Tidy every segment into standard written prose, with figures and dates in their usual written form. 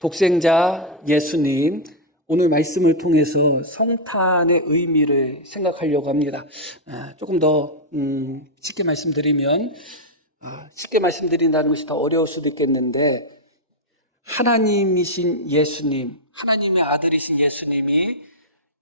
독생자 예수님, 오늘 말씀을 통해서 성탄의 의미를 생각하려고 합니다. 조금 더 쉽게 말씀드리면, 쉽게 말씀드린다는 것이 더 어려울 수도 있겠는데, 하나님이신 예수님, 하나님의 아들이신 예수님이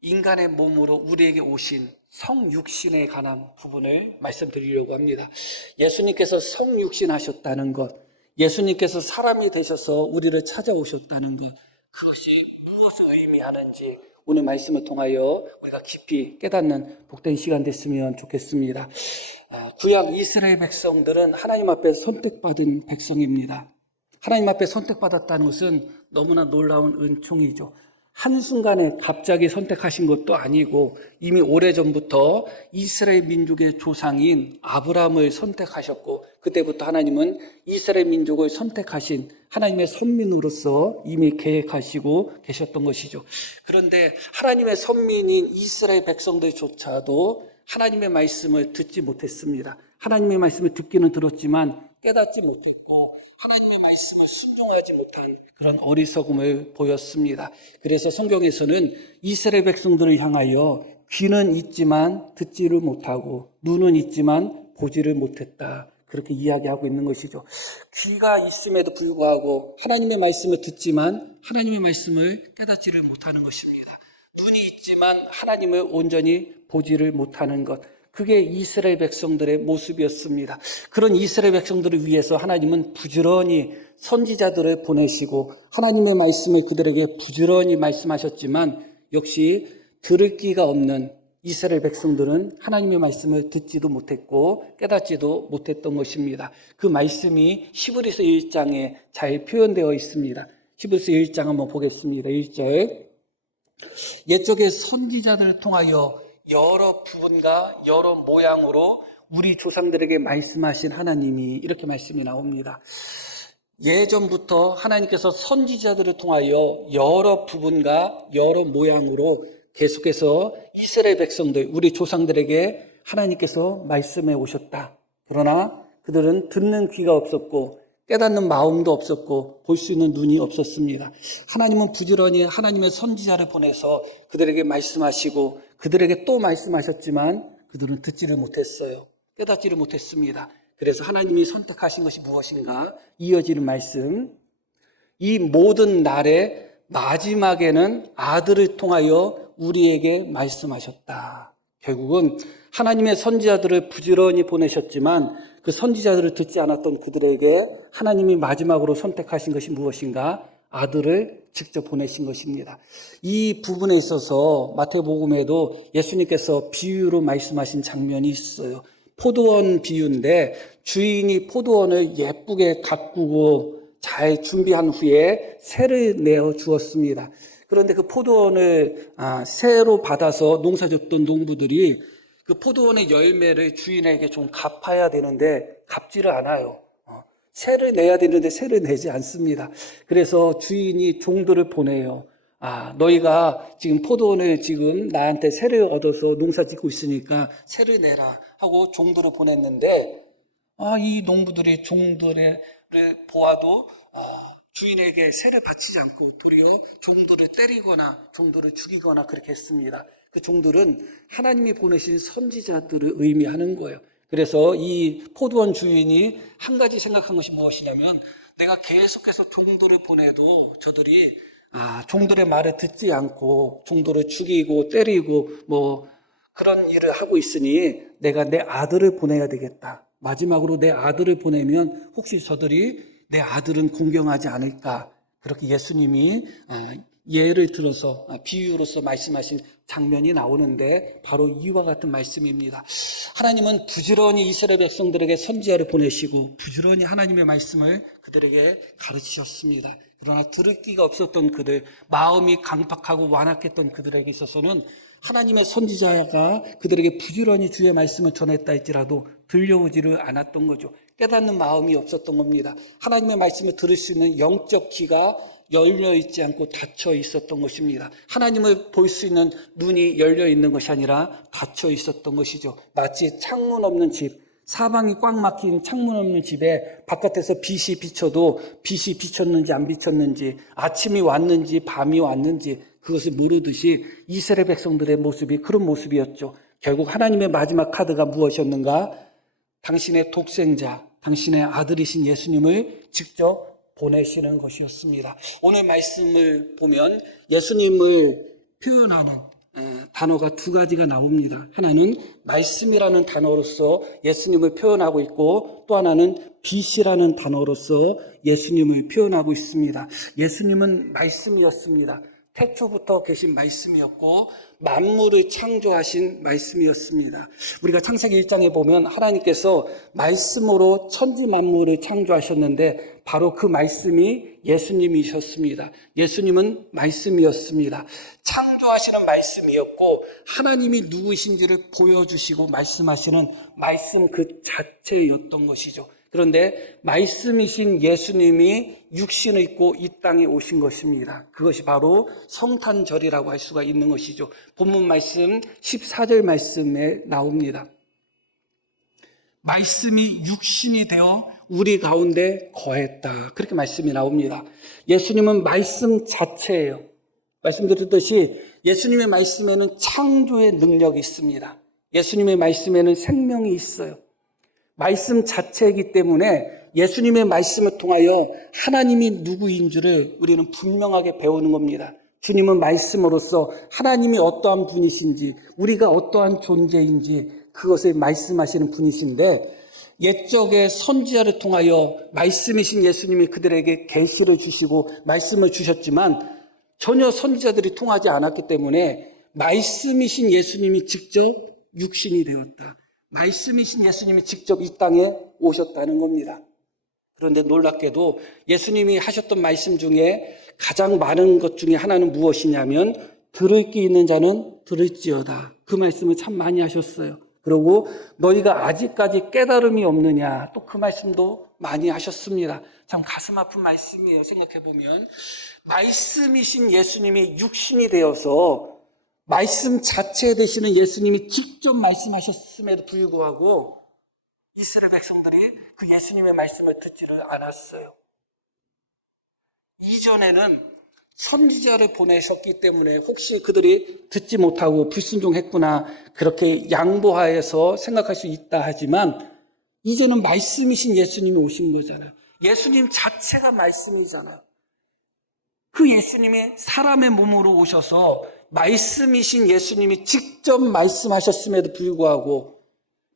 인간의 몸으로 우리에게 오신 성육신에 관한 부분을 말씀드리려고 합니다. 예수님께서 성육신 하셨다는 것, 예수님께서 사람이 되셔서 우리를 찾아오셨다는 것, 그것이 무엇을 의미하는지 오늘 말씀을 통하여 우리가 깊이 깨닫는 복된 시간 됐으면 좋겠습니다. 구약 이스라엘 백성들은 하나님 앞에 선택받은 백성입니다. 하나님 앞에 선택받았다는 것은 너무나 놀라운 은총이죠. 한순간에 갑자기 선택하신 것도 아니고 이미 오래전부터 이스라엘 민족의 조상인 아브라함을 선택하셨고, 그때부터 하나님은 이스라엘 민족을 선택하신 하나님의 선민으로서 이미 계획하시고 계셨던 것이죠. 그런데 하나님의 선민인 이스라엘 백성들조차도 하나님의 말씀을 듣지 못했습니다. 하나님의 말씀을 듣기는 들었지만 깨닫지 못했고 하나님의 말씀을 순종하지 못한 그런 어리석음을 보였습니다. 그래서 성경에서는 이스라엘 백성들을 향하여 귀는 있지만 듣지를 못하고 눈은 있지만 보지를 못했다, 그렇게 이야기하고 있는 것이죠. 귀가 있음에도 불구하고 하나님의 말씀을 듣지만 하나님의 말씀을 깨닫지를 못하는 것입니다. 눈이 있지만 하나님을 온전히 보지를 못하는 것, 그게 이스라엘 백성들의 모습이었습니다. 그런 이스라엘 백성들을 위해서 하나님은 부지런히 선지자들을 보내시고 하나님의 말씀을 그들에게 부지런히 말씀하셨지만 역시 들을 귀가 없는 이스라엘 백성들은 하나님의 말씀을 듣지도 못했고 깨닫지도 못했던 것입니다. 그 말씀이 히브리서 1장에 잘 표현되어 있습니다. 히브리서 1장 한번 보겠습니다. 1절, 옛적의 선지자들을 통하여 여러 부분과 여러 모양으로 우리 조상들에게 말씀하신 하나님이, 이렇게 말씀이 나옵니다. 예전부터 하나님께서 선지자들을 통하여 여러 부분과 여러 모양으로 계속해서 이스라엘 백성들, 우리 조상들에게 하나님께서 말씀해 오셨다. 그러나 그들은 듣는 귀가 없었고 깨닫는 마음도 없었고 볼 수 있는 눈이 없었습니다. 하나님은 부지런히 하나님의 선지자를 보내서 그들에게 말씀하시고 그들에게 또 말씀하셨지만 그들은 듣지를 못했어요. 깨닫지를 못했습니다. 그래서 하나님이 선택하신 것이 무엇인가? 이어지는 말씀, 이 모든 날의 마지막에는 아들을 통하여 우리에게 말씀하셨다. 결국은 하나님의 선지자들을 부지런히 보내셨지만 그 선지자들을 듣지 않았던 그들에게 하나님이 마지막으로 선택하신 것이 무엇인가? 아들을 직접 보내신 것입니다. 이 부분에 있어서 마태복음에도 예수님께서 비유로 말씀하신 장면이 있어요. 포도원 비유인데 주인이 포도원을 예쁘게 가꾸고 잘 준비한 후에 새를 내어 주었습니다. 그런데 그 포도원을 새로 받아서 농사짓던 농부들이 그 포도원의 열매를 주인에게 좀 갚아야 되는데 갚지를 않아요. 새를 내야 되는데 새를 내지 않습니다. 그래서 주인이 종들을 보내요. 너희가 지금 포도원을 지금 나한테 새를 얻어서 농사 짓고 있으니까 새를 내라 하고 종들을 보냈는데 이 농부들이 종들을 보아도 주인에게 새를 바치지 않고 도리어 종들을 때리거나 종들을 죽이거나 그렇게 했습니다. 그 종들은 하나님이 보내신 선지자들을 의미하는 거예요. 그래서 이 포도원 주인이 한 가지 생각한 것이 무엇이냐면, 내가 계속해서 종들을 보내도 저들이 종들의 말을 듣지 않고 종들을 죽이고 때리고 그런 일을 하고 있으니 내가 내 아들을 보내야 되겠다. 마지막으로 내 아들을 보내면 혹시 저들이 내 아들은 공경하지 않을까. 그렇게 예수님이 예를 들어서 비유로서 말씀하신 장면이 나오는데 바로 이와 같은 말씀입니다. 하나님은 부지런히 이스라엘 백성들에게 선지자를 보내시고 부지런히 하나님의 말씀을 그들에게 가르치셨습니다. 그러나 들을 귀가 없었던 그들, 마음이 강팍하고 완악했던 그들에게 있어서는 하나님의 선지자가 그들에게 부지런히 주의 말씀을 전했다 할지라도 들려오지를 않았던 거죠. 깨닫는 마음이 없었던 겁니다. 하나님의 말씀을 들을 수 있는 영적 귀가 열려 있지 않고 닫혀 있었던 것입니다. 하나님을 볼 수 있는 눈이 열려 있는 것이 아니라 닫혀 있었던 것이죠. 마치 창문 없는 집, 사방이 꽉 막힌 창문 없는 집에 바깥에서 빛이 비쳐도 빛이 비쳤는지 안 비쳤는지, 아침이 왔는지 밤이 왔는지 그것을 모르듯이 이스라엘 백성들의 모습이 그런 모습이었죠. 결국 하나님의 마지막 카드가 무엇이었는가? 당신의 독생자, 당신의 아들이신 예수님을 직접 보내시는 것이었습니다. 오늘 말씀을 보면 예수님을 표현하는 단어가 두 가지가 나옵니다. 하나는 말씀이라는 단어로서 예수님을 표현하고 있고, 또 하나는 빛이라는 단어로서 예수님을 표현하고 있습니다. 예수님은 말씀이었습니다. 태초부터 계신 말씀이었고 만물을 창조하신 말씀이었습니다. 우리가 창세기 1장에 보면 하나님께서 말씀으로 천지 만물을 창조하셨는데 바로 그 말씀이 예수님이셨습니다. 예수님은 말씀이었습니다. 창조하시는 말씀이었고 하나님이 누구이신지를 보여주시고 말씀하시는 말씀 그 자체였던 것이죠. 그런데 말씀이신 예수님이 육신을 입고 이 땅에 오신 것입니다. 그것이 바로 성탄절이라고 할 수가 있는 것이죠. 본문 말씀 14절 말씀에 나옵니다. 말씀이 육신이 되어 우리 가운데 거했다. 그렇게 말씀이 나옵니다. 예수님은 말씀 자체예요. 말씀드렸듯이 예수님의 말씀에는 창조의 능력이 있습니다. 예수님의 말씀에는 생명이 있어요. 말씀 자체이기 때문에 예수님의 말씀을 통하여 하나님이 누구인 줄을 우리는 분명하게 배우는 겁니다. 주님은 말씀으로써 하나님이 어떠한 분이신지, 우리가 어떠한 존재인지 그것을 말씀하시는 분이신데, 옛적의 선지자를 통하여 말씀이신 예수님이 그들에게 계시를 주시고 말씀을 주셨지만 전혀 선지자들이 통하지 않았기 때문에 말씀이신 예수님이 직접 육신이 되었다. 말씀이신 예수님이 직접 이 땅에 오셨다는 겁니다. 그런데 놀랍게도 예수님이 하셨던 말씀 중에 가장 많은 것 중에 하나는 무엇이냐면 들을 귀 있는 자는 들을지어다. 그 말씀을 참 많이 하셨어요. 그리고 너희가 아직까지 깨달음이 없느냐, 또 그 말씀도 많이 하셨습니다. 참 가슴 아픈 말씀이에요. 생각해보면 말씀이신 예수님이 육신이 되어서 말씀 자체 되시는 예수님이 직접 말씀하셨음에도 불구하고 이스라엘 백성들이 그 예수님의 말씀을 듣지를 않았어요. 이전에는 선지자를 보내셨기 때문에 혹시 그들이 듣지 못하고 불순종했구나 그렇게 양보하여서 생각할 수 있다 하지만 이제는 말씀이신 예수님이 오신 거잖아요. 예수님 자체가 말씀이잖아요. 그 예수님이 사람의 몸으로 오셔서 말씀이신 예수님이 직접 말씀하셨음에도 불구하고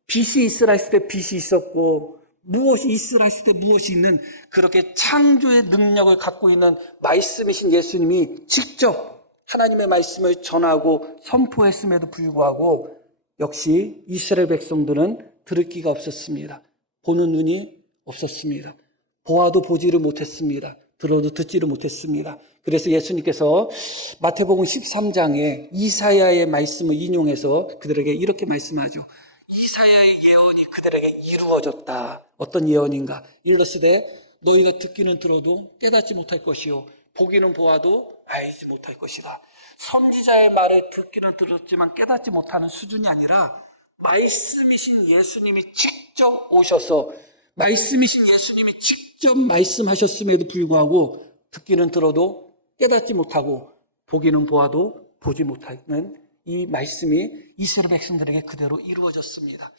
빛이 있으라 했을 때 빛이 있었고 무엇이 있으라 했을 때 무엇이 있는 그렇게 창조의 능력을 갖고 있는 말씀이신 예수님이 직접 하나님의 말씀을 전하고 선포했음에도 불구하고 역시 이스라엘 백성들은 들을 귀가 없었습니다. 보는 눈이 없었습니다. 보아도 보지를 못했습니다. 들어도 듣지를 못했습니다. 그래서 예수님께서 마태복음 13장에 이사야의 말씀을 인용해서 그들에게 이렇게 말씀하죠. 이사야의 예언이 그들에게 이루어졌다. 어떤 예언인가? 이르시되 너희가 듣기는 들어도 깨닫지 못할 것이요 보기는 보아도 알지 못할 것이다. 선지자의 말을 듣기는 들었지만 깨닫지 못하는 수준이 아니라 말씀이신 예수님이 직접 오셔서 말씀이신 예수님이 직접 말씀하셨음에도 불구하고 듣기는 들어도 깨닫지 못하고 보기는 보아도 보지 못하는 이 말씀이 이스라엘 백성들에게 그대로 이루어졌습니다.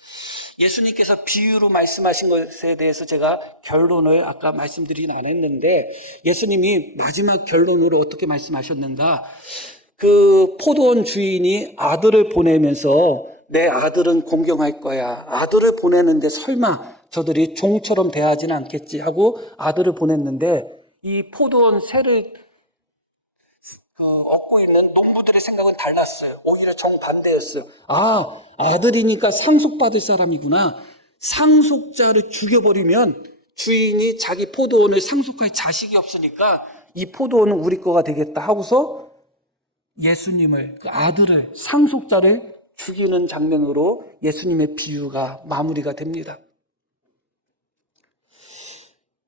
예수님께서 비유로 말씀하신 것에 대해서 제가 결론을 아까 말씀드리진 않았는데 예수님이 마지막 결론으로 어떻게 말씀하셨는가? 그 포도원 주인이 아들을 보내면서 내 아들은 공경할 거야. 아들을 보내는데 설마 저들이 종처럼 대하지는 않겠지 하고 아들을 보냈는데 이 포도원 새를 얻고 있는 농부들의 생각은 달랐어요. 오히려 정반대였어요. 아, 아들이니까 상속받을 사람이구나. 상속자를 죽여버리면 주인이 자기 포도원을 상속할 자식이 없으니까 이 포도원은 우리 거가 되겠다 하고서 예수님을, 그 아들을, 상속자를 죽이는 장면으로 예수님의 비유가 마무리가 됩니다.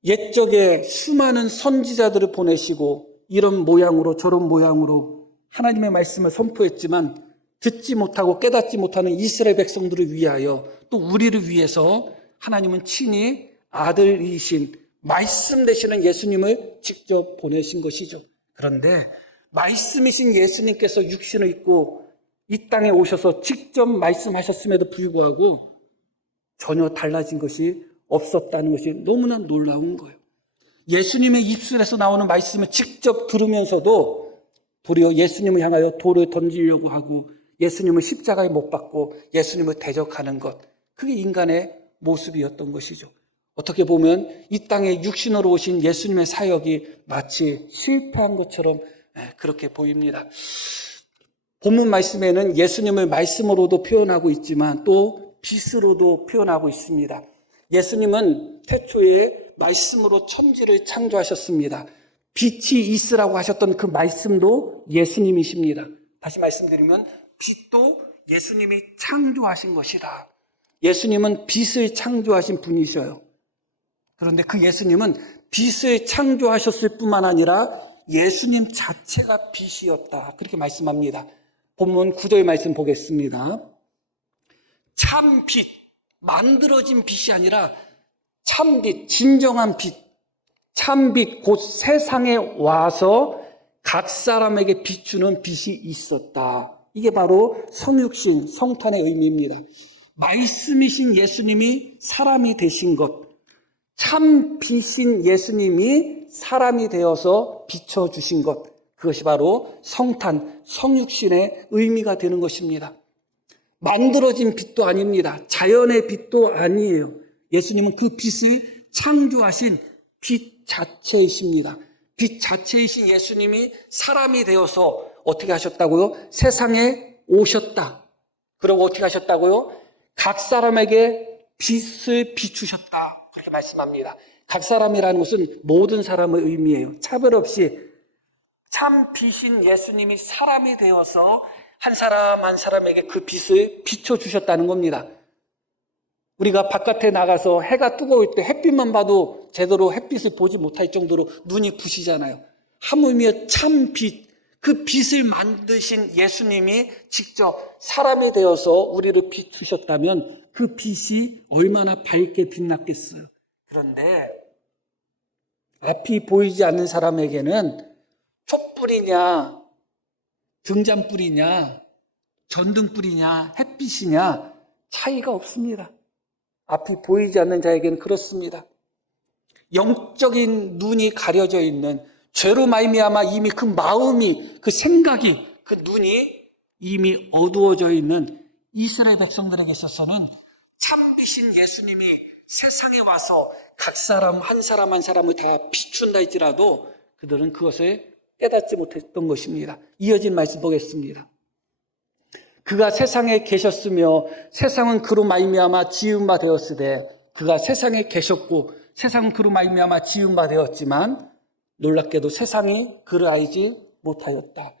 옛적에 수많은 선지자들을 보내시고 이런 모양으로 저런 모양으로 하나님의 말씀을 선포했지만 듣지 못하고 깨닫지 못하는 이스라엘 백성들을 위하여 또 우리를 위해서 하나님은 친히 아들이신 말씀 되시는 예수님을 직접 보내신 것이죠. 그런데 말씀이신 예수님께서 육신을 입고 이 땅에 오셔서 직접 말씀하셨음에도 불구하고 전혀 달라진 것이 없었다는 것이 너무나 놀라운 거예요. 예수님의 입술에서 나오는 말씀을 직접 들으면서도 도리어 예수님을 향하여 돌을 던지려고 하고 예수님을 십자가에 못 박고 예수님을 대적하는 것, 그게 인간의 모습이었던 것이죠. 어떻게 보면 이 땅에 육신으로 오신 예수님의 사역이 마치 실패한 것처럼 그렇게 보입니다. 본문 말씀에는 예수님을 말씀으로도 표현하고 있지만 또 빛으로도 표현하고 있습니다. 예수님은 태초에 말씀으로 천지를 창조하셨습니다. 빛이 있으라고 하셨던 그 말씀도 예수님이십니다. 다시 말씀드리면 빛도 예수님이 창조하신 것이다. 예수님은 빛을 창조하신 분이셔요. 그런데 그 예수님은 빛을 창조하셨을 뿐만 아니라 예수님 자체가 빛이었다. 그렇게 말씀합니다. 본문 9절 말씀 보겠습니다. 참 빛, 만들어진 빛이 아니라 참 빛, 진정한 빛, 참 빛, 곧 세상에 와서 각 사람에게 비추는 빛이 있었다. 이게 바로 성육신, 성탄의 의미입니다. 말씀이신 예수님이 사람이 되신 것, 참 빛인 예수님이 사람이 되어서 비춰주신 것, 그것이 바로 성탄, 성육신의 의미가 되는 것입니다. 만들어진 빛도 아닙니다. 자연의 빛도 아니에요. 예수님은 그 빛을 창조하신 빛 자체이십니다. 빛 자체이신 예수님이 사람이 되어서 어떻게 하셨다고요? 세상에 오셨다. 그리고 어떻게 하셨다고요? 각 사람에게 빛을 비추셨다. 그렇게 말씀합니다. 각 사람이라는 것은 모든 사람의 의미예요. 차별 없이 참 빛인 예수님이 사람이 되어서 한 사람 한 사람에게 그 빛을 비춰주셨다는 겁니다. 우리가 바깥에 나가서 해가 뜨거울 때 햇빛만 봐도 제대로 햇빛을 보지 못할 정도로 눈이 부시잖아요. 하물며 참 빛, 그 빛을 만드신 예수님이 직접 사람이 되어서 우리를 비추셨다면 그 빛이 얼마나 밝게 빛났겠어요. 그런데 앞이 보이지 않는 사람에게는 촛불이냐, 등잔불이냐, 전등불이냐, 햇빛이냐 차이가 없습니다. 앞이 보이지 않는 자에게는 그렇습니다. 영적인 눈이 가려져 있는 죄로 말미암아 이미 그 마음이, 그 생각이, 그 눈이 이미 어두워져 있는 이스라엘 백성들에게 있어서는 참빛인 예수님이 세상에 와서 각 사람 한 사람 한 사람을 다 비춘다 할지라도 그들은 그것을 깨닫지 못했던 것입니다. 이어진 말씀 보겠습니다. 그가 세상에 계셨으며 세상은 그로 말미암아 지은 바 되었으되 그가 세상에 계셨고 세상은 그로 말미암아 지은 바 되었지만 놀랍게도 세상이 그를 알지 못하였다.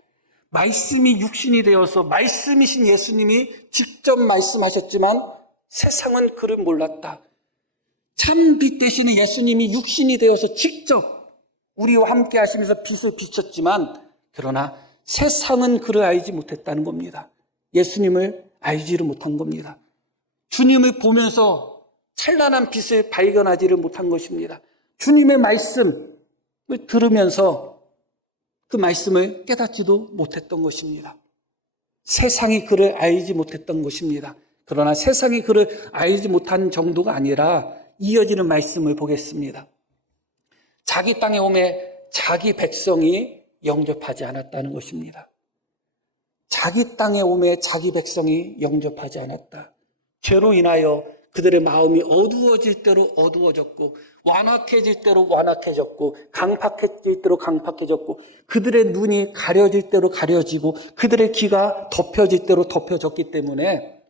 말씀이 육신이 되어서 말씀이신 예수님이 직접 말씀하셨지만 세상은 그를 몰랐다. 참 빛 되시는 예수님이 육신이 되어서 직접 우리와 함께 하시면서 빛을 비췄지만 그러나 세상은 그를 알지 못했다는 겁니다. 예수님을 알지를 못한 겁니다. 주님을 보면서 찬란한 빛을 발견하지를 못한 것입니다. 주님의 말씀을 들으면서 그 말씀을 깨닫지도 못했던 것입니다. 세상이 그를 알지 못했던 것입니다. 그러나 세상이 그를 알지 못한 정도가 아니라 이어지는 말씀을 보겠습니다. 자기 땅에 오매 자기 백성이 영접하지 않았다는 것입니다. 자기 땅에 오매 자기 백성이 영접하지 않았다. 죄로 인하여 그들의 마음이 어두워질 대로 어두워졌고 완악해질 대로 완악해졌고 강팍해질 대로 강팍해졌고 그들의 눈이 가려질 대로 가려지고 그들의 귀가 덮여질 대로 덮여졌기 때문에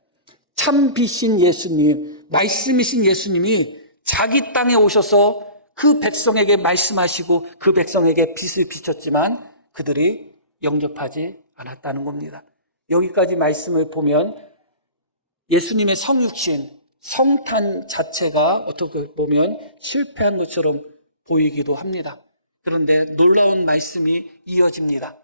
참 빛인 예수님, 말씀이신 예수님이 자기 땅에 오셔서 그 백성에게 말씀하시고 그 백성에게 빛을 비췄지만 그들이 영접하지 않았다는 겁니다. 여기까지 말씀을 보면 예수님의 성육신, 성탄 자체가 어떻게 보면 실패한 것처럼 보이기도 합니다. 그런데 놀라운 말씀이 이어집니다.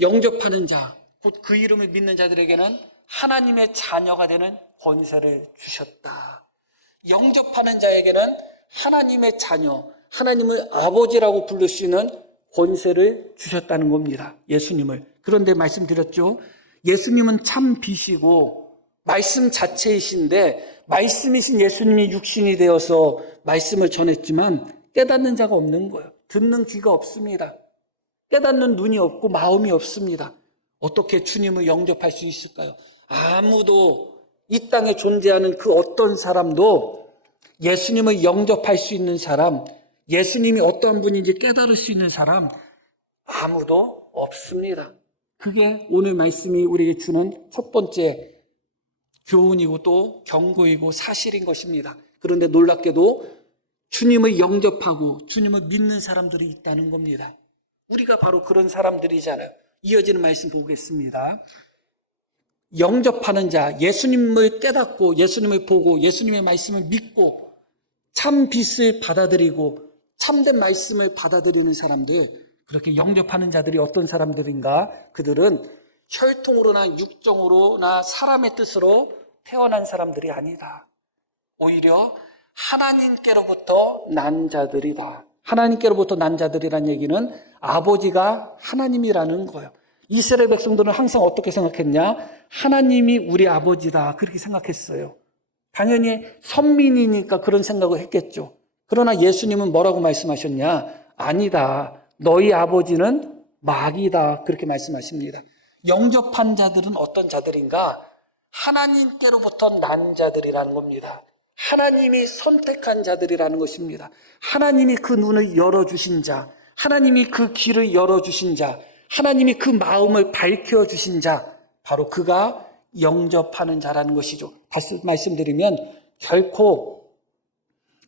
영접하는 자, 곧 그 이름을 믿는 자들에게는 하나님의 자녀가 되는 권세를 주셨다. 영접하는 자에게는 하나님의 자녀, 하나님을 아버지라고 부를 수 있는 권세를 주셨다는 겁니다. 예수님을. 그런데 말씀드렸죠. 예수님은 참 빛이고 말씀 자체이신데 말씀이신 예수님이 육신이 되어서 말씀을 전했지만 깨닫는 자가 없는 거예요. 듣는 귀가 없습니다. 깨닫는 눈이 없고 마음이 없습니다. 어떻게 주님을 영접할 수 있을까요? 아무도 이 땅에 존재하는 그 어떤 사람도 예수님을 영접할 수 있는 사람, 예수님이 어떠한 분인지 깨달을 수 있는 사람 아무도 없습니다. 그게 오늘 말씀이 우리에게 주는 첫 번째 교훈이고 또 경고이고 사실인 것입니다. 그런데 놀랍게도 주님을 영접하고 주님을 믿는 사람들이 있다는 겁니다. 우리가 바로 그런 사람들이잖아요. 이어지는 말씀 보겠습니다. 영접하는 자, 예수님을 깨닫고 예수님을 보고 예수님의 말씀을 믿고 참 빛을 받아들이고 참된 말씀을 받아들이는 사람들, 그렇게 영접하는 자들이 어떤 사람들인가? 그들은 혈통으로나 육정으로나 사람의 뜻으로 태어난 사람들이 아니다. 오히려 하나님께로부터 난 자들이다. 하나님께로부터 난 자들이란 얘기는 아버지가 하나님이라는 거예요. 이스라엘 백성들은 항상 어떻게 생각했냐? 하나님이 우리 아버지다. 그렇게 생각했어요. 당연히 선민이니까 그런 생각을 했겠죠. 그러나 예수님은 뭐라고 말씀하셨냐? 아니다. 너희 아버지는 마귀다. 그렇게 말씀하십니다. 영접한 자들은 어떤 자들인가? 하나님께로부터 난 자들이라는 겁니다. 하나님이 선택한 자들이라는 것입니다. 하나님이 그 눈을 열어주신 자, 하나님이 그 길을 열어주신 자, 하나님이 그 마음을 밝혀주신 자, 바로 그가 영접하는 자라는 것이죠. 다시 말씀드리면 결코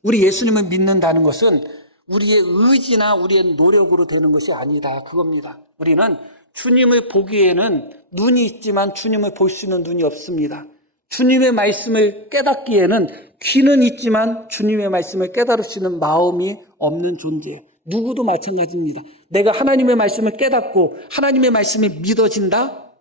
우리 예수님을 믿는다는 것은 우리의 의지나 우리의 노력으로 되는 것이 아니다. 그겁니다. 우리는 주님을 보기에는 눈이 있지만 주님을 볼 수 있는 눈이 없습니다. 주님의 말씀을 깨닫기에는 귀는 있지만 주님의 말씀을 깨달을 수 있는 마음이 없는 존재예요. 누구도 마찬가지입니다. 내가 하나님의 말씀을 깨닫고 하나님의 말씀이 믿어진다?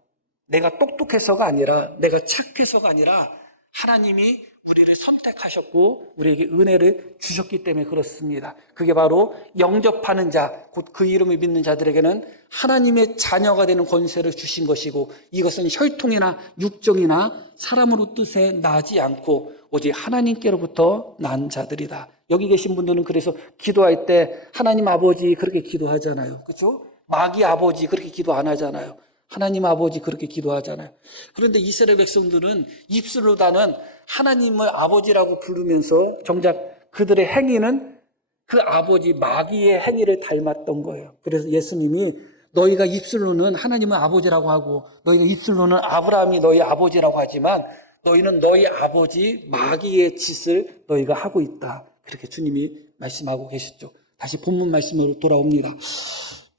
내가 똑똑해서가 아니라 내가 착해서가 아니라 하나님이 우리를 선택하셨고 우리에게 은혜를 주셨기 때문에 그렇습니다. 그게 바로 영접하는 자, 곧 그 이름을 믿는 자들에게는 하나님의 자녀가 되는 권세를 주신 것이고 이것은 혈통이나 육정이나 사람으로 뜻에 나지 않고 오직 하나님께로부터 난 자들이다. 여기 계신 분들은 그래서 기도할 때 하나님 아버지 그렇게 기도하잖아요. 그렇죠? 마귀 아버지 그렇게 기도 안 하잖아요. 하나님 아버지 그렇게 기도하잖아요. 그런데 이스라엘 백성들은 입술로다는 하나님을 아버지라고 부르면서 정작 그들의 행위는 그 아버지 마귀의 행위를 닮았던 거예요. 그래서 예수님이 너희가 입술로는 하나님을 아버지라고 하고 너희가 입술로는 아브라함이 너희 아버지라고 하지만 너희는 너희 아버지 마귀의 짓을 너희가 하고 있다. 그렇게 주님이 말씀하고 계시죠. 다시 본문 말씀으로 돌아옵니다.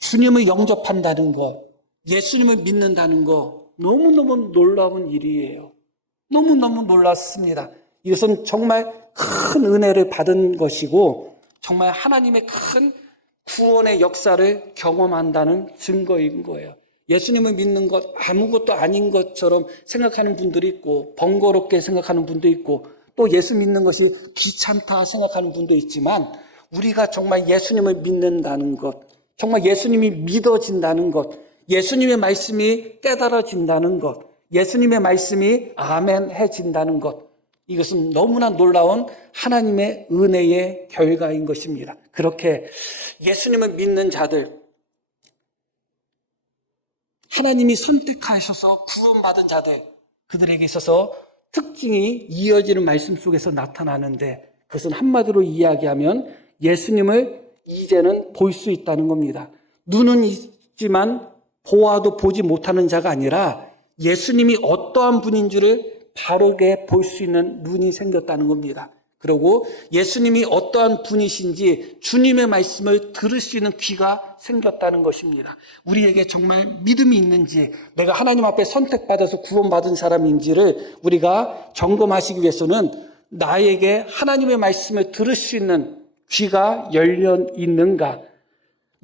주님을 영접한다는 것, 예수님을 믿는다는 거 너무너무 놀라운 일이에요. 너무너무 놀랐습니다. 이것은 정말 큰 은혜를 받은 것이고 정말 하나님의 큰 구원의 역사를 경험한다는 증거인 거예요. 예수님을 믿는 것 아무것도 아닌 것처럼 생각하는 분들이 있고 번거롭게 생각하는 분도 있고 또 예수 믿는 것이 귀찮다 생각하는 분도 있지만 우리가 정말 예수님을 믿는다는 것, 정말 예수님이 믿어진다는 것, 예수님의 말씀이 깨달아진다는 것, 예수님의 말씀이 아멘해진다는 것, 이것은 너무나 놀라운 하나님의 은혜의 결과인 것입니다. 그렇게 예수님을 믿는 자들, 하나님이 선택하셔서 구원받은 자들, 그들에게 있어서 특징이 이어지는 말씀 속에서 나타나는데 그것은 한마디로 이야기하면 예수님을 이제는 볼 수 있다는 겁니다. 눈은 있지만 보아도 보지 못하는 자가 아니라 예수님이 어떠한 분인 줄을 바르게 볼 수 있는 눈이 생겼다는 겁니다. 그리고 예수님이 어떠한 분이신지 주님의 말씀을 들을 수 있는 귀가 생겼다는 것입니다. 우리에게 정말 믿음이 있는지 내가 하나님 앞에 선택받아서 구원받은 사람인지를 우리가 점검하시기 위해서는 나에게 하나님의 말씀을 들을 수 있는 귀가 열려 있는가,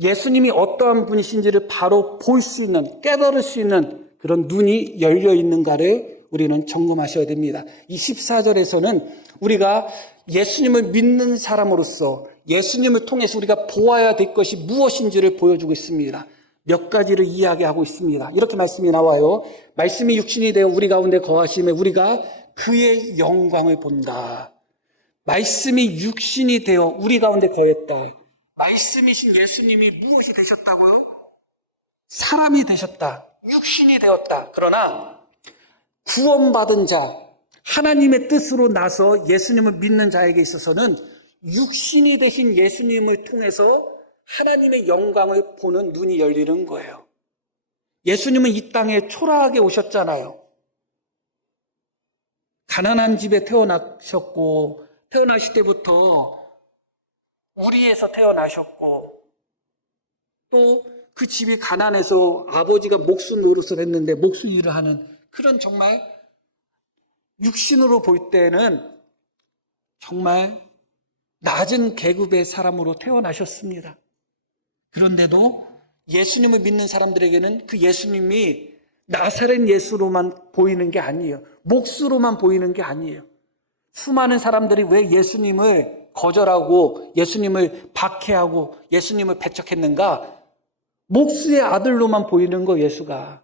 예수님이 어떠한 분이신지를 바로 볼 수 있는, 깨달을 수 있는 그런 눈이 열려 있는가를 우리는 점검하셔야 됩니다. 이 14절에서는 우리가 예수님을 믿는 사람으로서 예수님을 통해서 우리가 보아야 될 것이 무엇인지를 보여주고 있습니다. 몇 가지를 이야기하고 있습니다. 이렇게 말씀이 나와요. 말씀이 육신이 되어 우리 가운데 거하심에 우리가 그의 영광을 본다. 말씀이 육신이 되어 우리 가운데 거했다. 말씀이신 예수님이 무엇이 되셨다고요? 사람이 되셨다. 육신이 되었다. 그러나 구원받은 자, 하나님의 뜻으로 나서 예수님을 믿는 자에게 있어서는 육신이 되신 예수님을 통해서 하나님의 영광을 보는 눈이 열리는 거예요. 예수님은 이 땅에 초라하게 오셨잖아요. 가난한 집에 태어나셨고, 태어나실 때부터 우리에서 태어나셨고, 또 그 집이 가난해서 아버지가 목수 노릇을 했는데 목수 일을 하는 그런 정말 육신으로 볼 때는 정말 낮은 계급의 사람으로 태어나셨습니다. 그런데도 예수님을 믿는 사람들에게는 그 예수님이 나사렛 예수로만 보이는 게 아니에요. 목수로만 보이는 게 아니에요. 수많은 사람들이 왜 예수님을 거절하고 예수님을 박해하고 예수님을 배척했는가? 목수의 아들로만 보이는 거 예수가.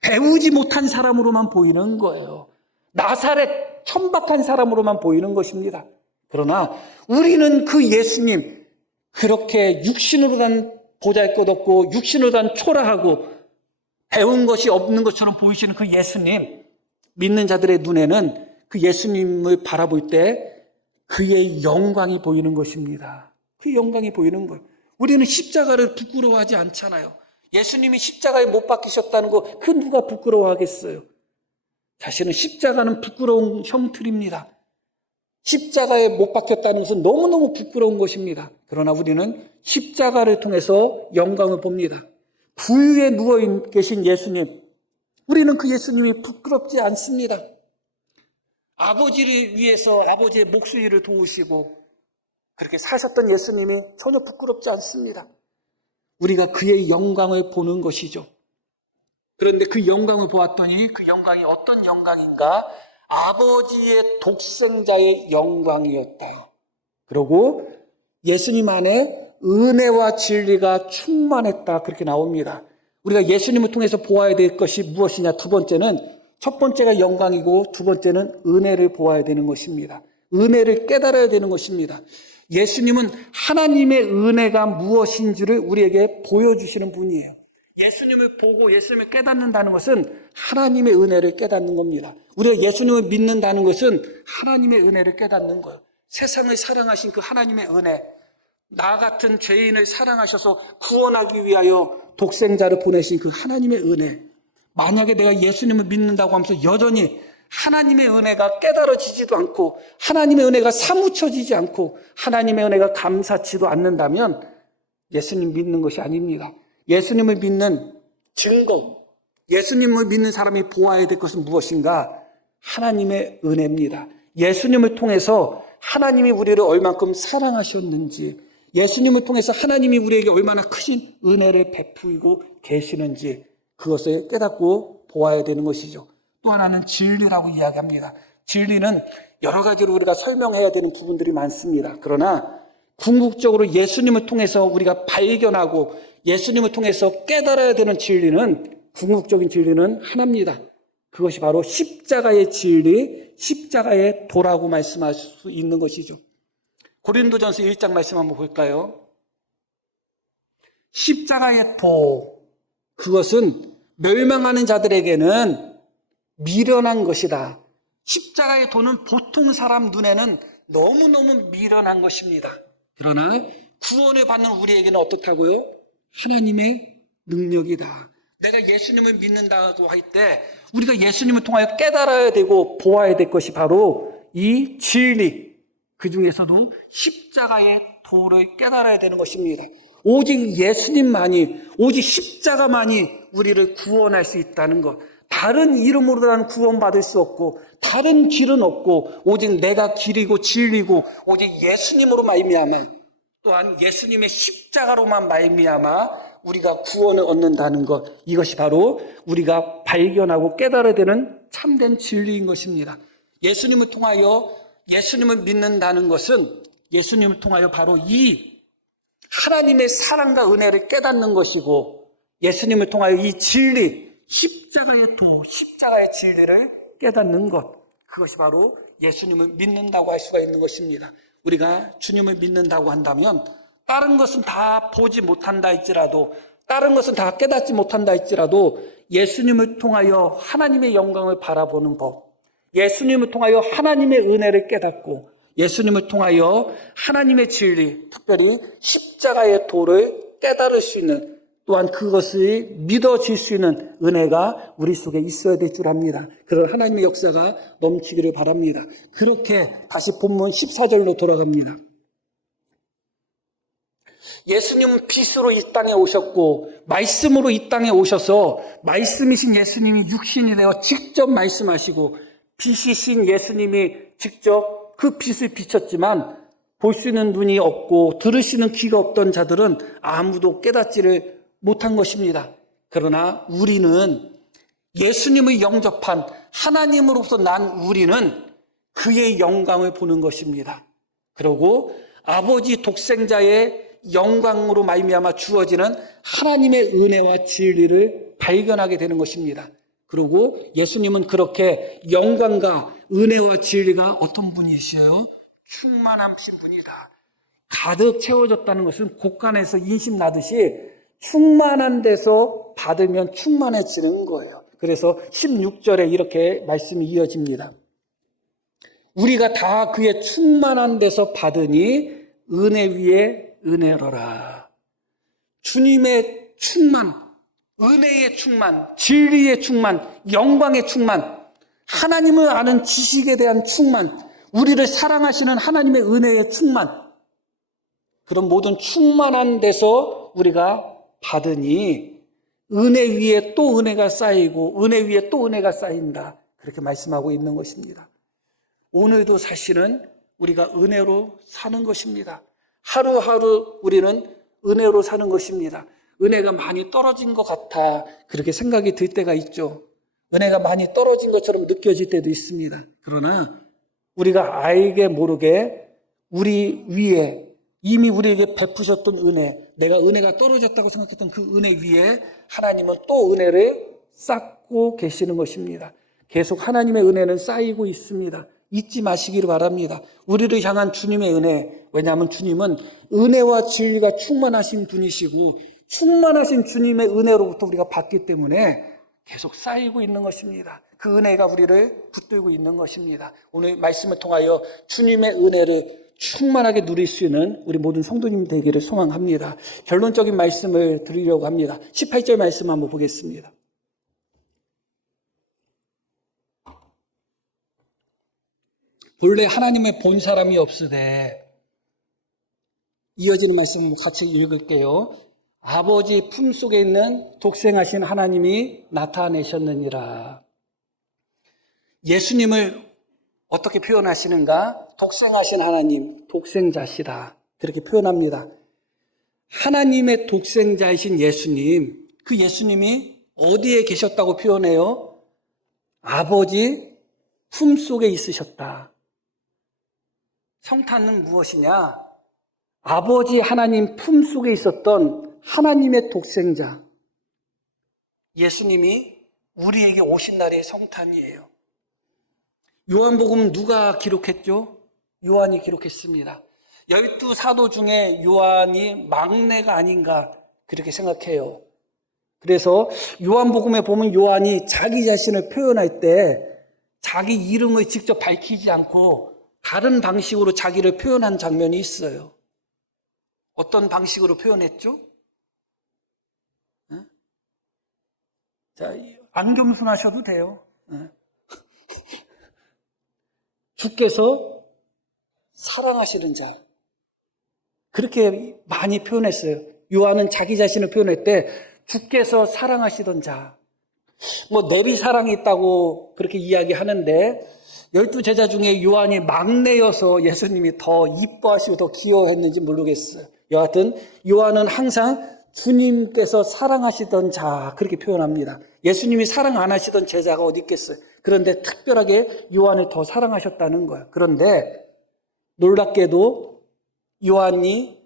배우지 못한 사람으로만 보이는 거예요. 나사렛 천박한 사람으로만 보이는 것입니다. 그러나 우리는 그 예수님, 그렇게 육신으로 단 보잘것없고 육신으로 단 초라하고 배운 것이 없는 것처럼 보이시는 그 예수님, 믿는 자들의 눈에는 그 예수님을 바라볼 때 그의 영광이 보이는 것입니다. 그 영광이 보이는 거예요. 우리는 십자가를 부끄러워하지 않잖아요. 예수님이 십자가에 못 박히셨다는 거 그 누가 부끄러워하겠어요? 사실은 십자가는 부끄러운 형틀입니다. 십자가에 못 박혔다는 것은 너무너무 부끄러운 것입니다. 그러나 우리는 십자가를 통해서 영광을 봅니다. 부유에 누워 계신 예수님, 우리는 그 예수님이 부끄럽지 않습니다. 아버지를 위해서 아버지의 목수일을 도우시고 그렇게 사셨던 예수님이 전혀 부끄럽지 않습니다. 우리가 그의 영광을 보는 것이죠. 그런데 그 영광을 보았더니 그 영광이 어떤 영광인가? 아버지의 독생자의 영광이었다. 그리고 예수님 안에 은혜와 진리가 충만했다. 그렇게 나옵니다. 우리가 예수님을 통해서 보아야 될 것이 무엇이냐? 두 번째는, 첫 번째가 영광이고 두 번째는 은혜를 보아야 되는 것입니다. 은혜를 깨달아야 되는 것입니다. 예수님은 하나님의 은혜가 무엇인지를 우리에게 보여주시는 분이에요. 예수님을 보고 예수님을 깨닫는다는 것은 하나님의 은혜를 깨닫는 겁니다. 우리가 예수님을 믿는다는 것은 하나님의 은혜를 깨닫는 거예요. 세상을 사랑하신 그 하나님의 은혜, 나 같은 죄인을 사랑하셔서 구원하기 위하여 독생자를 보내신 그 하나님의 은혜, 만약에 내가 예수님을 믿는다고 하면서 여전히 하나님의 은혜가 깨달아지지도 않고 하나님의 은혜가 사무쳐지지 않고 하나님의 은혜가 감사치도 않는다면 예수님 믿는 것이 아닙니다. 예수님을 믿는 증거, 예수님을 믿는 사람이 보아야 될 것은 무엇인가? 하나님의 은혜입니다. 예수님을 통해서 하나님이 우리를 얼만큼 사랑하셨는지, 예수님을 통해서 하나님이 우리에게 얼마나 크신 은혜를 베풀고 계시는지 그것을 깨닫고 보아야 되는 것이죠. 또 하나는 진리라고 이야기합니다. 진리는 여러 가지로 우리가 설명해야 되는 부분들이 많습니다. 그러나 궁극적으로 예수님을 통해서 우리가 발견하고 예수님을 통해서 깨달아야 되는 진리는, 궁극적인 진리는 하나입니다. 그것이 바로 십자가의 진리, 십자가의 도라고 말씀할 수 있는 것이죠. 고린도전서 1장 말씀 한번 볼까요? 십자가의 도, 그것은 멸망하는 자들에게는 미련한 것이다. 십자가의 도는 보통 사람 눈에는 너무너무 미련한 것입니다. 그러나 구원을 받는 우리에게는 어떻다고요? 하나님의 능력이다. 내가 예수님을 믿는다고 할 때 우리가 예수님을 통하여 깨달아야 되고 보아야 될 것이 바로 이 진리, 그 중에서도 십자가의 도를 깨달아야 되는 것입니다. 오직 예수님만이, 오직 십자가만이 우리를 구원할 수 있다는 것. 다른 이름으로는 구원받을 수 없고 다른 길은 없고 오직 내가 길이고 진리고 오직 예수님으로 말미암아, 또한 예수님의 십자가로만 말미암아 우리가 구원을 얻는다는 것, 이것이 바로 우리가 발견하고 깨달아야 되는 참된 진리인 것입니다. 예수님을 통하여 예수님을 믿는다는 것은 예수님을 통하여 바로 이 하나님의 사랑과 은혜를 깨닫는 것이고, 예수님을 통하여 이 진리, 십자가의 도, 십자가의 진리를 깨닫는 것, 그것이 바로 예수님을 믿는다고 할 수가 있는 것입니다. 우리가 주님을 믿는다고 한다면 다른 것은 다 보지 못한다 할지라도, 다른 것은 다 깨닫지 못한다 할지라도 예수님을 통하여 하나님의 영광을 바라보는 법, 예수님을 통하여 하나님의 은혜를 깨닫고 예수님을 통하여 하나님의 진리, 특별히 십자가의 도를 깨달을 수 있는, 또한 그것이 믿어질 수 있는 은혜가 우리 속에 있어야 될 줄 압니다. 그런 하나님의 역사가 넘치기를 바랍니다. 그렇게 다시 본문 14절로 돌아갑니다. 예수님은 빛으로 이 땅에 오셨고 말씀으로 이 땅에 오셔서 말씀이신 예수님이 육신이 되어 직접 말씀하시고 빛이신 예수님이 직접 그 빛을 비쳤지만 볼 수 있는 눈이 없고 들으시는 귀가 없던 자들은 아무도 깨닫지를 못한 것입니다. 그러나 우리는 예수님을 영접한 하나님으로부터 난 우리는 그의 영광을 보는 것입니다. 그리고 아버지 독생자의 영광으로 말미암아 주어지는 하나님의 은혜와 진리를 발견하게 되는 것입니다. 그리고 예수님은 그렇게 영광과 은혜와 진리가 어떤 분이시에요? 충만하신 분이다. 가득 채워졌다는 것은 곳간에서 인심 나듯이 충만한 데서 받으면 충만해지는 거예요. 그래서 16절에 이렇게 말씀이 이어집니다. 우리가 다 그의 충만한 데서 받으니 은혜 위에 은혜로라. 주님의 충만, 은혜의 충만, 진리의 충만, 영광의 충만, 하나님을 아는 지식에 대한 충만, 우리를 사랑하시는 하나님의 은혜의 충만, 그런 모든 충만한 데서 우리가 받으니 은혜 위에 또 은혜가 쌓이고 은혜 위에 또 은혜가 쌓인다. 그렇게 말씀하고 있는 것입니다. 오늘도 사실은 우리가 은혜로 사는 것입니다. 하루하루 우리는 은혜로 사는 것입니다. 은혜가 많이 떨어진 것 같아 그렇게 생각이 들 때가 있죠. 은혜가 많이 떨어진 것처럼 느껴질 때도 있습니다. 그러나 우리가 알게 모르게 우리 위에 이미 우리에게 베푸셨던 은혜, 내가 은혜가 떨어졌다고 생각했던 그 은혜 위에 하나님은 또 은혜를 쌓고 계시는 것입니다. 계속 하나님의 은혜는 쌓이고 있습니다. 잊지 마시기를 바랍니다. 우리를 향한 주님의 은혜, 왜냐하면 주님은 은혜와 진리가 충만하신 분이시고 충만하신 주님의 은혜로부터 우리가 받기 때문에 계속 쌓이고 있는 것입니다. 그 은혜가 우리를 붙들고 있는 것입니다. 오늘 말씀을 통하여 주님의 은혜를 충만하게 누릴 수 있는 우리 모든 성도님 되기를 소망합니다. 결론적인 말씀을 드리려고 합니다. 18절 말씀 한번 보겠습니다. 본래 하나님의 본 사람이 없으되, 이어지는 말씀 같이 읽을게요. 아버지 품속에 있는 독생하신 하나님이 나타내셨느니라. 예수님을 어떻게 표현하시는가? 독생하신 하나님, 독생자시다. 그렇게 표현합니다. 하나님의 독생자이신 예수님, 그 예수님이 어디에 계셨다고 표현해요? 아버지 품속에 있으셨다. 성탄은 무엇이냐? 아버지 하나님 품속에 있었던 하나님의 독생자 예수님이 우리에게 오신 날이 성탄이에요. 요한복음 누가 기록했죠? 요한이 기록했습니다. 12사도 중에 요한이 막내가 아닌가 그렇게 생각해요. 그래서 요한복음에 보면 요한이 자기 자신을 표현할 때 자기 이름을 직접 밝히지 않고 다른 방식으로 자기를 표현한 장면이 있어요. 어떤 방식으로 표현했죠? 자, 안 겸손하셔도 돼요. 주께서 사랑하시는 자. 그렇게 많이 표현했어요. 요한은 자기 자신을 표현할 때 주께서 사랑하시던 자. 내리 사랑이 있다고 그렇게 이야기하는데 12제자 중에 요한이 막내여서 예수님이 더 이뻐하시고 더 귀여워했는지 모르겠어요. 여하튼 요한은 항상 주님께서 사랑하시던 자, 그렇게 표현합니다. 예수님이 사랑 안 하시던 제자가 어디 있겠어요? 그런데 특별하게 요한을 더 사랑하셨다는 거예요. 그런데 놀랍게도 요한이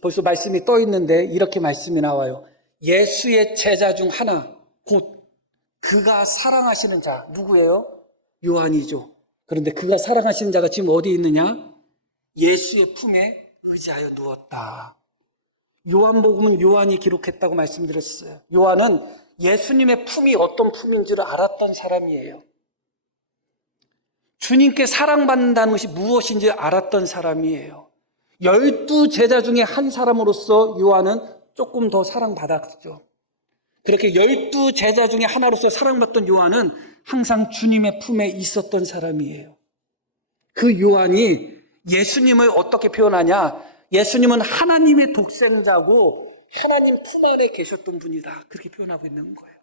벌써 말씀이 떠 있는데 이렇게 말씀이 나와요. 예수의 제자 중 하나, 곧 그가 사랑하시는 자, 누구예요? 요한이죠. 그런데 그가 사랑하시는 자가 지금 어디 있느냐? 예수의 품에 의지하여 누웠다. 요한복음은 요한이 기록했다고 말씀드렸어요. 요한은 예수님의 품이 어떤 품인 줄 알았던 사람이에요. 주님께 사랑받는다는 것이 무엇인지 알았던 사람이에요. 12 제자 중에 한 사람으로서 요한은 조금 더 사랑받았죠. 그렇게 12 제자 중에 하나로서 사랑받던 요한은 항상 주님의 품에 있었던 사람이에요. 그 요한이 예수님을 어떻게 표현하냐? 예수님은 하나님의 독생자고 하나님 품 안에 계셨던 분이다. 그렇게 표현하고 있는 거예요.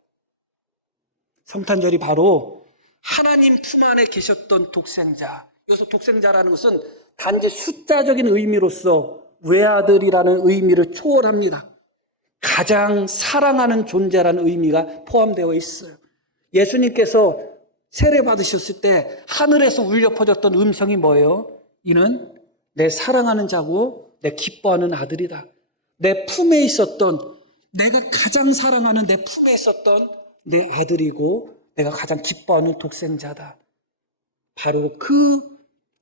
성탄절이 바로 하나님 품 안에 계셨던 독생자. 여기서 독생자라는 것은 단지 숫자적인 의미로서 외아들이라는 의미를 초월합니다. 가장 사랑하는 존재라는 의미가 포함되어 있어요. 예수님께서 세례 받으셨을 때 하늘에서 울려 퍼졌던 음성이 뭐예요? 이는 내 사랑하는 자고 내 기뻐하는 아들이다. 내 품에 있었던, 내가 가장 사랑하는 내 품에 있었던 내 아들이고 내가 가장 기뻐하는 독생자다. 바로 그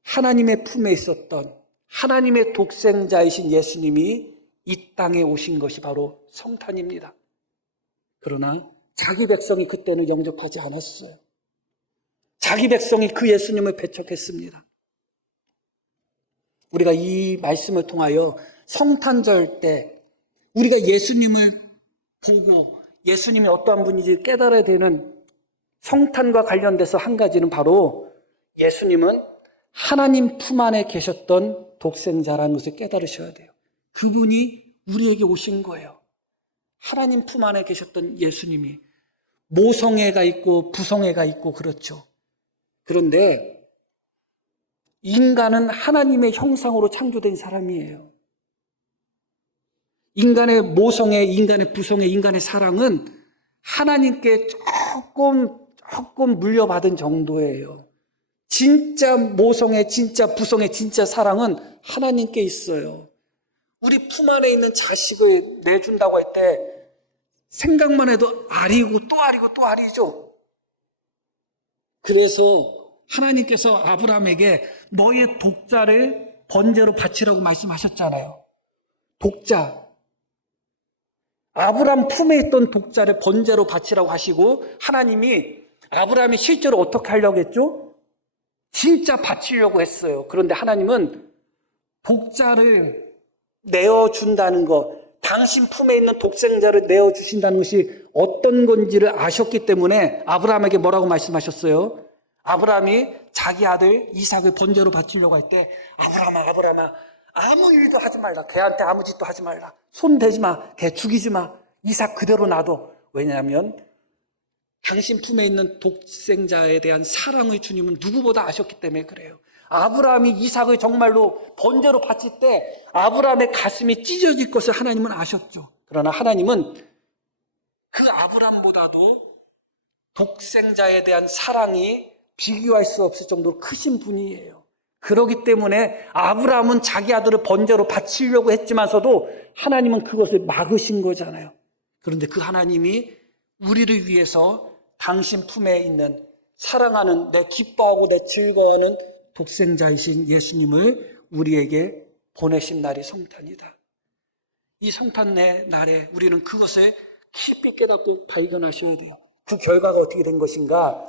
하나님의 품에 있었던 하나님의 독생자이신 예수님이 이 땅에 오신 것이 바로 성탄입니다. 그러나 자기 백성이 그때는 영접하지 않았어요. 자기 백성이 그 예수님을 배척했습니다. 우리가 이 말씀을 통하여 성탄절 때 우리가 예수님을 보고 예수님이 어떠한 분인지 깨달아야 되는 성탄과 관련돼서 한 가지는 바로 예수님은 하나님 품 안에 계셨던 독생자라는 것을 깨달으셔야 돼요. 그분이 우리에게 오신 거예요. 하나님 품 안에 계셨던 예수님이 모성애가 있고 부성애가 있고 그렇죠. 그런데 인간은 하나님의 형상으로 창조된 사람이에요. 인간의 모성애, 인간의 부성애, 인간의 사랑은 하나님께 조금 물려받은 정도예요. 진짜 모성애, 진짜 부성애, 진짜 사랑은 하나님께 있어요. 우리 품 안에 있는 자식을 내준다고 할 때 생각만 해도 아리고 또 아리고 또 아리죠. 그래서 하나님께서 아브라함에게 너의 독자를 번제로 바치라고 말씀하셨잖아요. 독자. 아브라함 품에 있던 독자를 번제로 바치라고 하시고 하나님이 아브라함이 실제로 어떻게 하려고 했죠? 진짜 바치려고 했어요. 그런데 하나님은 독자를 내어준다는 것, 당신 품에 있는 독생자를 내어주신다는 것이 어떤 건지를 아셨기 때문에 아브라함에게 뭐라고 말씀하셨어요? 아브라함이 자기 아들 이삭을 번제로 바치려고 할 때 아브라함아 아무 일도 하지 말라. 걔한테 아무 짓도 하지 말라. 손 대지 마. 걔 죽이지 마. 이삭 그대로 놔둬. 왜냐하면 당신 품에 있는 독생자에 대한 사랑의 주님은 누구보다 아셨기 때문에 그래요. 아브라함이 이삭을 정말로 번제로 바칠 때 아브라함의 가슴이 찢어질 것을 하나님은 아셨죠. 그러나 하나님은 그 아브라함보다도 독생자에 대한 사랑이 비교할 수 없을 정도로 크신 분이에요. 그렇기 때문에 아브라함은 자기 아들을 번제로 바치려고 했지만서도 하나님은 그것을 막으신 거잖아요. 그런데 그 하나님이 우리를 위해서 당신 품에 있는 사랑하는 내 기뻐하고 내 즐거워하는 독생자이신 예수님을 우리에게 보내신 날이 성탄이다. 이 성탄의 날에 우리는 그것을 깊이 깨닫고 발견하셔야 돼요. 그 결과가 어떻게 된 것인가?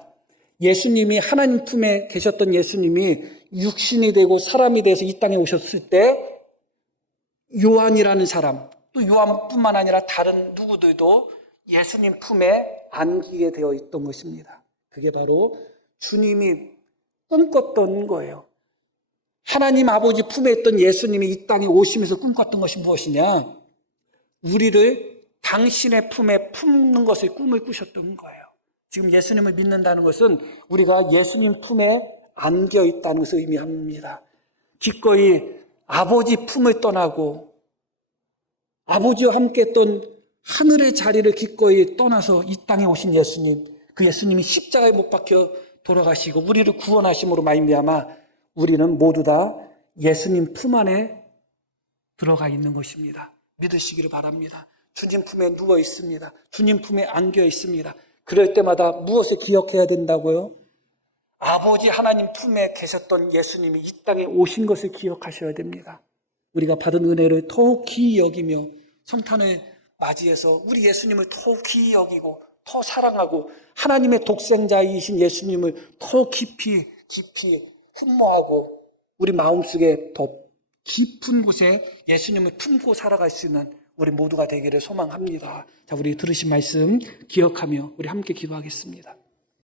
예수님이 하나님 품에 계셨던 예수님이 육신이 되고 사람이 돼서 이 땅에 오셨을 때 요한이라는 사람, 또 요한뿐만 아니라 다른 누구들도 예수님 품에 안기게 되어 있던 것입니다. 그게 바로 주님이 꿈꿨던 거예요. 하나님 아버지 품에 있던 예수님이 이 땅에 오시면서 꿈꿨던 것이 무엇이냐? 우리를 당신의 품에 품는 것을 꿈을 꾸셨던 거예요. 지금 예수님을 믿는다는 것은 우리가 예수님 품에 안겨 있다는 것을 의미합니다. 기꺼이 아버지 품을 떠나고 아버지와 함께 했던 하늘의 자리를 기꺼이 떠나서 이 땅에 오신 예수님, 그 예수님이 십자가에 못 박혀 돌아가시고 우리를 구원하심으로 말미암아 우리는 모두 다 예수님 품 안에 들어가 있는 것입니다. 믿으시기를 바랍니다. 주님 품에 누워 있습니다. 주님 품에 안겨 있습니다. 그럴 때마다 무엇을 기억해야 된다고요? 아버지 하나님 품에 계셨던 예수님이 이 땅에 오신 것을 기억하셔야 됩니다. 우리가 받은 은혜를 더욱 기이 여기며 성탄을 맞이해서 우리 예수님을 더욱 기이 여기고 더 사랑하고 하나님의 독생자이신 예수님을 더 깊이 흠모하고 우리 마음속에 더 깊은 곳에 예수님을 품고 살아갈 수 있는 우리 모두가 되기를 소망합니다. 자, 우리 들으신 말씀 기억하며 우리 함께 기도하겠습니다.